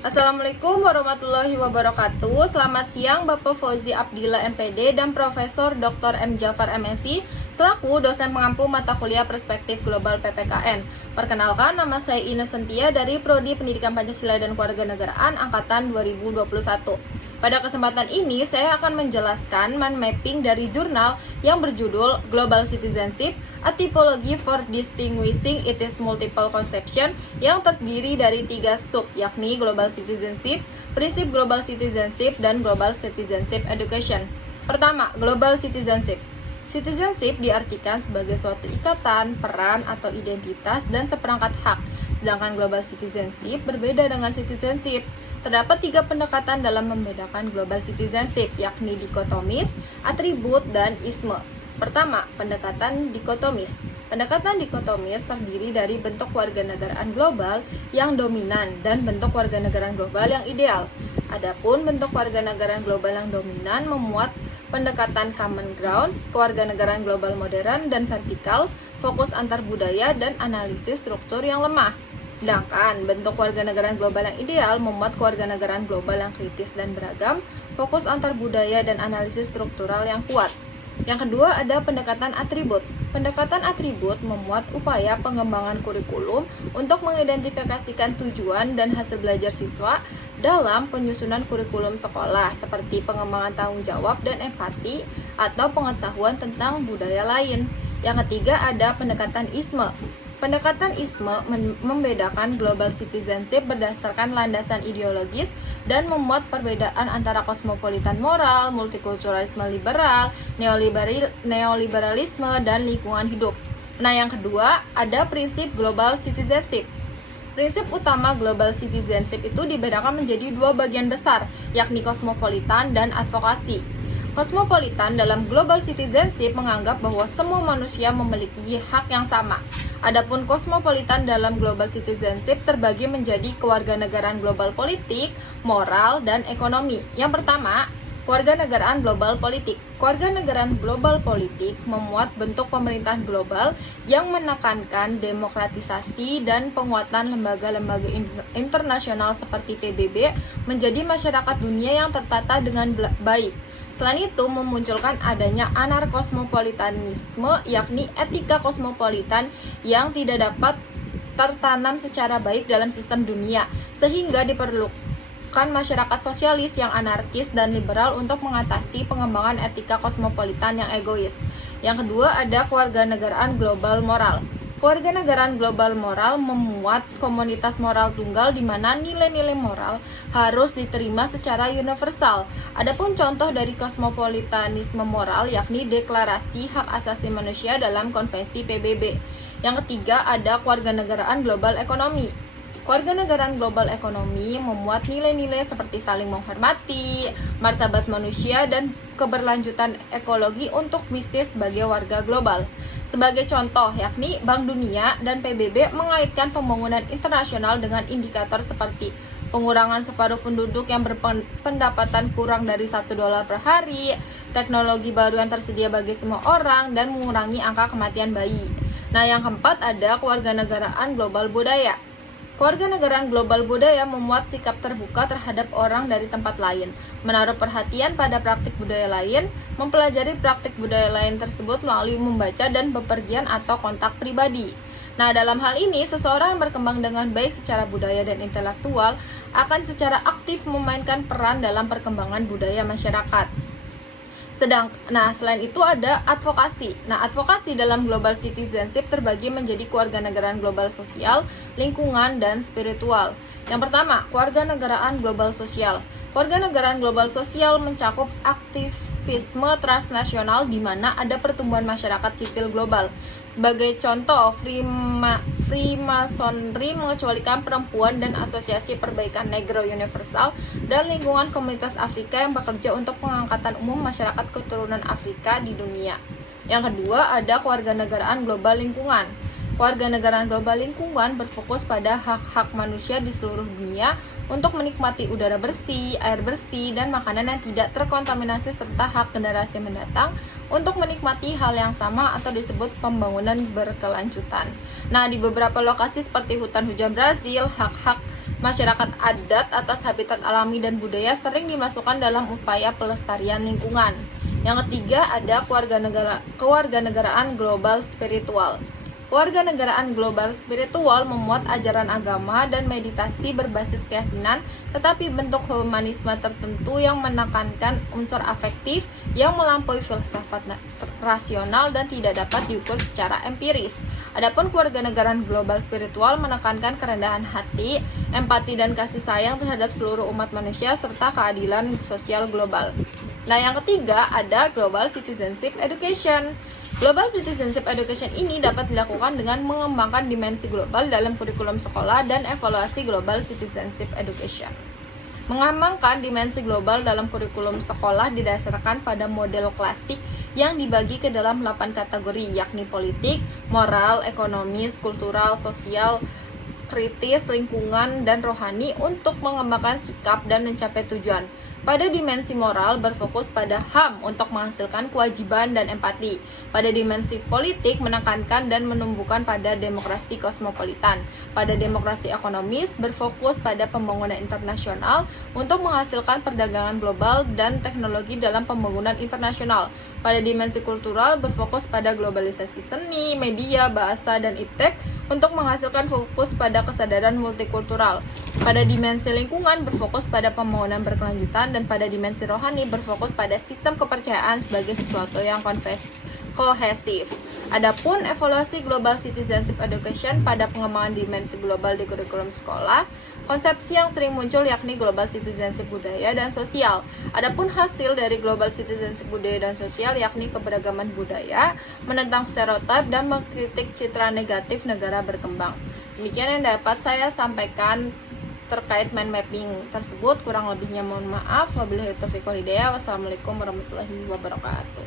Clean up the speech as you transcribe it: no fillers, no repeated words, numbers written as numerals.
Assalamualaikum warahmatullahi wabarakatuh. Selamat siang Bapak Fauzi Abdillah MPD dan Profesor Dr. M. Jafar MSI selaku dosen pengampu mata kuliah Perspektif Global PPKN. Perkenalkan, nama saya Ines Sentia dari Prodi Pendidikan Pancasila dan Kewarganegaraan Angkatan 2021. Pada kesempatan ini, saya akan menjelaskan mind mapping dari jurnal yang berjudul Global Citizenship, A Typology for Distinguishing Its Multiple Conception, yang terdiri dari 3 sub, yakni Global Citizenship, Prinsip Global Citizenship, dan Global Citizenship Education. Pertama, Global Citizenship. Citizenship diartikan sebagai suatu ikatan, peran, atau identitas dan seperangkat hak. Sedangkan Global Citizenship berbeda dengan Citizenship. Terdapat 3 pendekatan dalam membedakan Global Citizenship, yakni dikotomis, atribut, dan isme. Pertama, pendekatan dikotomis. Pendekatan dikotomis terdiri dari bentuk warganegaraan global yang dominan dan bentuk warganegaraan global yang ideal. Adapun bentuk warganegaraan global yang dominan memuat pendekatan common grounds, kewarganegaraan global modern dan vertikal, fokus antar budaya, dan analisis struktur yang lemah. Sedangkan bentuk warganegaraan global yang ideal memuat kewarganegaraan global yang kritis dan beragam, fokus antar budaya, dan analisis struktural yang kuat. Yang kedua ada pendekatan atribut. Pendekatan atribut memuat upaya pengembangan kurikulum untuk mengidentifikasikan tujuan dan hasil belajar siswa dalam penyusunan kurikulum sekolah, seperti pengembangan tanggung jawab dan empati atau pengetahuan tentang budaya lain. Yang ketiga ada pendekatan isme. Pendekatan isme membedakan global citizenship berdasarkan landasan ideologis dan memuat perbedaan antara kosmopolitan moral, multikulturalisme liberal, neoliberalisme, dan lingkungan hidup. Nah, yang kedua ada prinsip global citizenship. Prinsip utama global citizenship itu dibedakan menjadi 2 bagian besar, yakni kosmopolitan dan advokasi. Kosmopolitan dalam global citizenship menganggap bahwa semua manusia memiliki hak yang sama. Adapun kosmopolitan dalam global citizenship terbagi menjadi kewarganegaraan global politik, moral, dan ekonomi. Yang pertama, kewarganegaraan global politik. Kewarganegaraan global politik memuat bentuk pemerintahan global yang menekankan demokratisasi dan penguatan lembaga-lembaga internasional seperti PBB menjadi masyarakat dunia yang tertata dengan baik. Selain itu, memunculkan adanya anarkosmopolitanisme, yakni etika kosmopolitan yang tidak dapat tertanam secara baik dalam sistem dunia, sehingga diperlukan masyarakat sosialis yang anarkis dan liberal untuk mengatasi pengembangan etika kosmopolitan yang egois. Yang kedua ada kewarganegaraan global moral. Kewarganegaraan global moral memuat komunitas moral tunggal di mana nilai-nilai moral harus diterima secara universal. Adapun contoh dari kosmopolitanisme moral yakni Deklarasi Hak Asasi Manusia dalam Konvensi PBB. Yang ketiga ada kewarganegaraan global ekonomi. Kewarganegaraan global ekonomi memuat nilai-nilai seperti saling menghormati, martabat manusia, dan keberlanjutan ekologi untuk bisnis sebagai warga global. Sebagai contoh, yakni Bank Dunia dan PBB mengaitkan pembangunan internasional dengan indikator seperti pengurangan separuh penduduk yang berpendapatan kurang dari $1 per hari, teknologi baru yang tersedia bagi semua orang, dan mengurangi angka kematian bayi. Nah, yang keempat ada kewarganegaraan global budaya. Kewarganegaraan global budaya memuat sikap terbuka terhadap orang dari tempat lain, menaruh perhatian pada praktik budaya lain, mempelajari praktik budaya lain tersebut melalui membaca dan bepergian atau kontak pribadi. Nah, dalam hal ini, seseorang yang berkembang dengan baik secara budaya dan intelektual akan secara aktif memainkan peran dalam perkembangan budaya masyarakat. Selain itu ada advokasi. Nah, advokasi dalam global citizenship terbagi menjadi kewarganegaraan global sosial, lingkungan, dan spiritual. Yang pertama, kewarganegaraan global sosial. Kewarganegaraan global sosial mencakup aktivisme transnasional di mana ada pertumbuhan masyarakat sipil global. Sebagai contoh, Freemasonry mengecualikan perempuan dan Asosiasi Perbaikan Negro Universal dan lingkungan komunitas Afrika yang bekerja untuk pengangkatan umum masyarakat keturunan Afrika di dunia. Yang kedua ada kewarganegaraan global lingkungan. Kewarganegaraan global lingkungan berfokus pada hak-hak manusia di seluruh dunia untuk menikmati udara bersih, air bersih, dan makanan yang tidak terkontaminasi serta hak generasi mendatang untuk menikmati hal yang sama atau disebut pembangunan berkelanjutan. Nah, di beberapa lokasi seperti hutan hujan Brazil, hak-hak masyarakat adat atas habitat alami dan budaya sering dimasukkan dalam upaya pelestarian lingkungan. Yang ketiga ada kewarganegaraan global spiritual. Kewarganegaraan global spiritual memuat ajaran agama dan meditasi berbasis keyakinan, tetapi bentuk humanisme tertentu yang menekankan unsur afektif yang melampaui filsafat rasional dan tidak dapat diukur secara empiris. Adapun kewarganegaraan global spiritual menekankan kerendahan hati, empati dan kasih sayang terhadap seluruh umat manusia serta keadilan sosial global. Nah, yang ketiga ada global citizenship education. Global Citizenship Education ini dapat dilakukan dengan mengembangkan dimensi global dalam kurikulum sekolah dan evaluasi Global Citizenship Education. Mengembangkan dimensi global dalam kurikulum sekolah didasarkan pada model klasik yang dibagi ke dalam 8 kategori, yakni politik, moral, ekonomis, kultural, sosial, kritis, lingkungan, dan rohani untuk mengembangkan sikap dan mencapai tujuan. Pada dimensi moral berfokus pada HAM untuk menghasilkan kewajiban dan empati. Pada dimensi politik menekankan dan menumbuhkan pada demokrasi kosmopolitan. Pada demokrasi ekonomis berfokus pada pembangunan internasional untuk menghasilkan perdagangan global dan teknologi dalam pembangunan internasional. Pada dimensi kultural berfokus pada globalisasi seni, media, bahasa, dan iptek untuk menghasilkan fokus pada kesadaran multikultural. Pada dimensi lingkungan berfokus pada pembangunan berkelanjutan, dan pada dimensi rohani berfokus pada sistem kepercayaan sebagai sesuatu yang kohesif. Adapun evaluasi Global Citizenship Education pada pengembangan dimensi global di kurikulum sekolah, konsepsi yang sering muncul yakni Global Citizenship budaya dan sosial. Adapun hasil dari Global Citizenship budaya dan sosial yakni keberagaman budaya, menentang stereotip, dan mengkritik citra negatif negara berkembang. Demikian yang dapat saya sampaikan terkait mind mapping tersebut. Kurang lebihnya mohon maaf. Wabillahi taufiq wal hidayah. Wassalamualaikum warahmatullahi wabarakatuh.